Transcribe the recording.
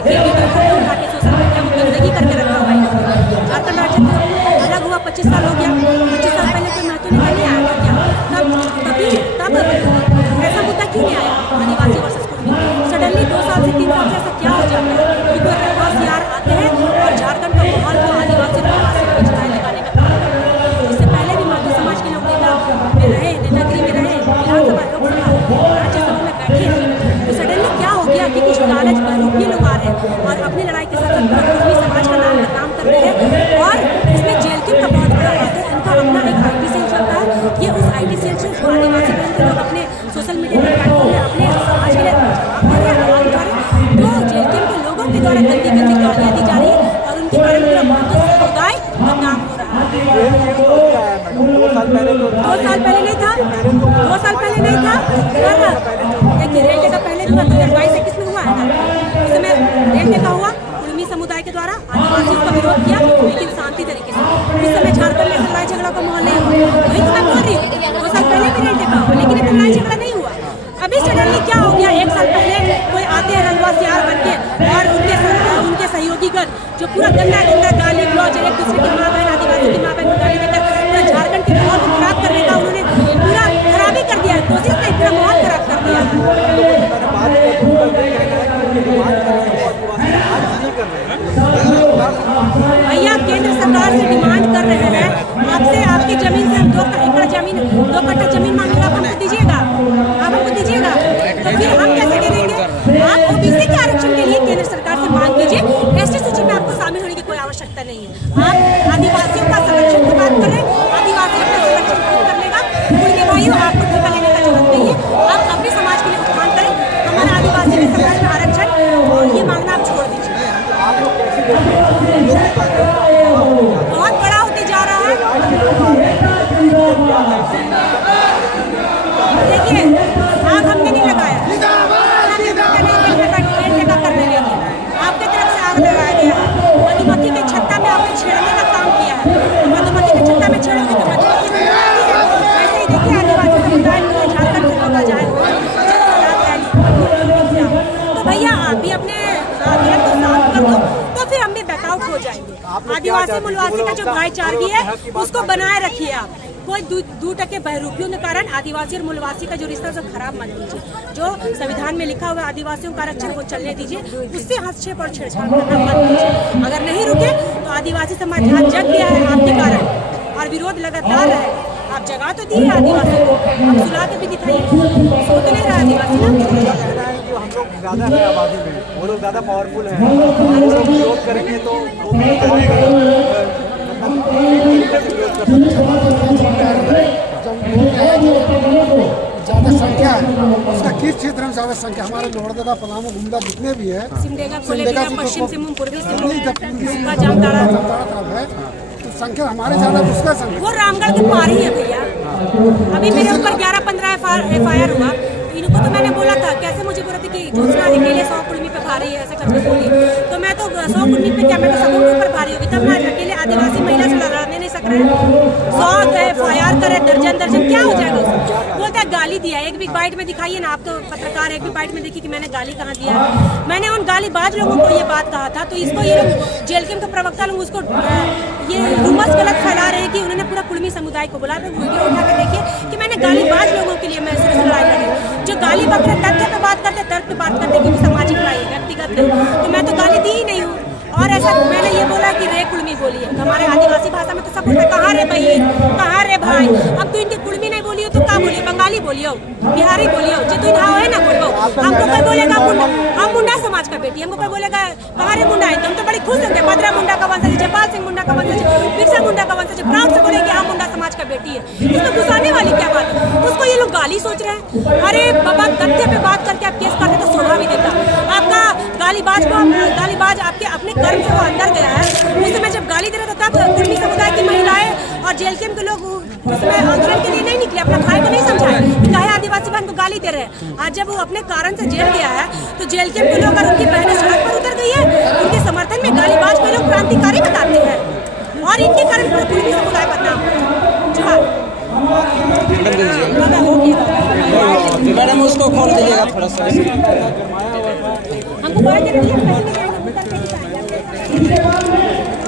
देखिए video photo उठा के सोशल मीडिया में गंदगी करके रखा हुआ है। झारखंड राज्य अलग हुआ 25 साल हो गया। 25 साल पहले कोई महत्व नहीं आया था क्या? तब ऐसा मुद्दा क्यों नहीं आया आदिवासी वर्सेस कुर्मी? सडनली 2 साल से 3 साल से ऐसा क्या हो जाता है कि कोई रहवासी यार आते हैं और झारखंड का माहौल को आदिवासी में चढ़ाई लगाने का काम करते हैं। इससे पहले भी माधव समाज के लोग नेता में रहे, नेतागिरी में रहे, विधानसभा लोकसभा राज्यसभा में बैठे हैं। तो सडनली क्या हो गया कि कुछ लालच बहरूपी लोग आ रहे हैं और अपनी लड़ाई के साथ कुर्मी समाज का नाम बदनाम कर रहे हैं। और इसमें जेलकिन का बहुत बड़ा बात है, उनका अपना एक IT सेल चलता है। ये उस IT सेल से आदिवासी बहन के लोग अपने सोशल मीडिया के प्लेटफॉर्म में अपने समाज के लिए जवाब दे रहे हैं, आवाज उठा रहे हैं। तो जेलकिन के लोगों के द्वारा गंदी गंदी गालियाँ दी जा रही है और उनके कारण पूरा समुदाय बदनाम हो रहा है। 2 साल पहले नहीं था, 2 साल पहले नहीं था। देखिए रेल टेका पहले 2022-21 में हुआ है ना, उस समय रेल टेका हुआ, कुर्मी समुदाय के द्वारा आदिवासियों का विरोध किया, लेकिन शांति तरीके से। उस समय झारखंड में लड़ाई झगड़ा का माहौल नहीं हुआ। वही तो मैं बोल रही हूँ, 2 साल पहले भी रेल टेका हुआ, लेकिन इतना लड़ाई झगड़ा नहीं हुआ। अभी सडनली क्या हो गया? 1 साल पहले कोई आते हैं रंगवा सियार बन के और उनके सहयोगीगण जो पूरा गंदा गंदा गाली गलौज एक दूसरे की माँ बहन, आदिवासी की माँ बहन को गाली देकर पूरा झारखंड के माहौल को खराब करने का उन्होंने पूरा खराबी कर दिया है। कोशिश नहीं, पूरा माहौल खराब कर दिया भैया। केंद्र सरकार से डिमांड कर रहे हैं, आपसे आपकी जमीन से हम 2 एकड़ जमीन 2 कट्ठा जमीन मांगेगा, आप हमको दीजिएगा, आप हमको दीजिएगा, तो फिर हम कैसे दे देंगे? आप OBC के आरक्षण के लिए केंद्र सरकार से मांग कीजिए। ST सूची में आपको शामिल होने की कोई आवश्यकता नहीं है। आप आदिवासियों का संरक्षण की बात करें, आदिवासियों का संरक्षण कौन कर लेगा? कुर्मी भाइयों, आपको ठेका लेने का जरूरत नहीं है। आप अपने समाज के लिए उत्थान करें, हमारा आदिवासी के समाज में आरक्षण और ये मांगना आप छोड़ दीजिए। बहुत बड़ा होते जा रहा है। देखिए आग हमने नहीं लगाया, करने लगे, आपके तरफ से आग लगाया गया है। मधुमक्खी के छत्ता में आपने छेड़ने का काम किया है। मधुमक्खी के छत्ता में छेड़ोगे तो मधुमक्खी में वैसे ही देखिए आदिवासी समुदाय में झारखंड से लोग जाए तो भैया आप भी अपने आंदोलन को शांत कर दो, तो फिर हम भी बैकआउट हो जाएंगे। आदिवासी मूलवासी का जो भाईचारगी है उसको बनाए रखिए आप। कोई 2% बहरूपियों के कारण आदिवासी और मूलवासी का जो रिश्ता जो खराब मत कीजिए। जो संविधान में लिखा हुआ आदिवासियों का आरक्षण को चलने दीजिए, उससे हस्तक्षेप और छेड़छाड़ करना मत कीजिए। अगर नहीं रुके तो आदिवासी समाज जहाँ जग गया है आपके कारण और विरोध लगातार है, आप जगह तो दी है आदिवासी को, आप सुला के भी दिखाइए। सो तो नहीं रहा आदिवासी ना, हम लोग ज़्यादा है आबादी में, वो लोग ज़्यादा पावरफुल हैं, वो लोग विरोध करेंगे तो वो भी ज़्यादा संख्या है उसका किस क्षेत्र में ज़्यादा संख्या? हमारे लोहरदगा, पलामू, गुमला जितने भी है, सिमडेगा, पश्चिम सिंहभूम, पूर्वी सिंहभूम, जामताड़ा तरफ है, तो संख्या हमारे ज़्यादा उसका संख्या। वो रामगढ़ के पार ही है भैया। अभी मेरे ऊपर 11-15 FIR हुआ। इनको तो मैंने बोला था, कैसे मुझे बोला था कि दूसरा अकेले 100 कुर्मी पे भारी है, ऐसा करके बोली। तो मैं तो 100 कुर्मी पे क्या, मैं तो सबों के ऊपर भारी होगी। तब मैं अकेले आदिवासी महिला से लड़ने नहीं सक रहे। 100 FIR करे, दर्जन क्या हो जाएगा उसको? बोलता है गाली दिया। एक भी बाइट में दिखाइए ना, आप तो पत्रकार, एक भी बाइट में देखिए कि मैंने गाली कहाँ दिया है। मैंने उन गालीबाज लोगों को ये बात कहा था, तो इसको ये लोग जेलकिन के प्रवक्ता लोग उसको ये रूमर्स गलत फैला रहे हैं कि उन्होंने पूरा कुर्मी समुदाय को बुला। वीडियो उठा कर देखिए कि मैंने गालीबाज लोगों के लिए मैं सिर्फ लड़ाई लड़ी। जो गाली बकरे तथ्य पे बात करते, तर्क पे बात करते, क्योंकि सामाजिक लड़ाई व्यक्तिगत है, तो मैं तो गाली दी ही नहीं हूँ। और ऐसा मैंने ये बोला कि रे कुर्मी बोली है, हमारे आदिवासी भाषा में तो सब बोलते कहाँ रे बहन, कहाँ रे भाई। अब तो इनकी कुर्मी नहीं बोली हो तो क्या बोलिए? बंगाली बोलियो, बिहारी बोलियो, जो तुम हाँ है ना बोलो। हमको कोई बोलेगा मुंडा, हम मुंडा समाज का बेटी, हमको कोई बोलेगा कहाँ रे मुंडा है, तो हम तो बड़ी खुश होंगे। मदरा मुंडा का वंशज, जयपाल सिंह मुंडा का वंशज, बिरसा मुंडा का वंशज, प्राउड से बोलेंगे हम मुंडा समाज का बेटी है। इसमें घुसाने वाली क्या बात है? उसको ये लोग गाली सोच रहे हैं। अरे बाबा, तथ्य पे बात करके आप केस करते तो शोभा भी देता। आपका गालीबाज आपके अपने कर्म से वो अंदर गया है। उस समय जब गाली दे रहा था तब कुर्मी समुदाय की महिलाएं और जेलकिन के लोग उसमें आंदोलन के लिए नहीं निकले, अपना भाई को नहीं समझाए कि कहे आदिवासी बहन को गाली दे रहे हैं। आज जब वो अपने कारण से जेल गया है तो जेलकिन के लोग और उनकी बहनें सड़क पर उतर गई है। उनके समर्थन में गालीबाज को लोग क्रांतिकारी बताते हैं और इनके कारण पूरा कुर्मी समुदाय बदनाम हुआ। मैडम उसको खोल दीजिएगा थोड़ा सा, हमको करके दिखाएंगे।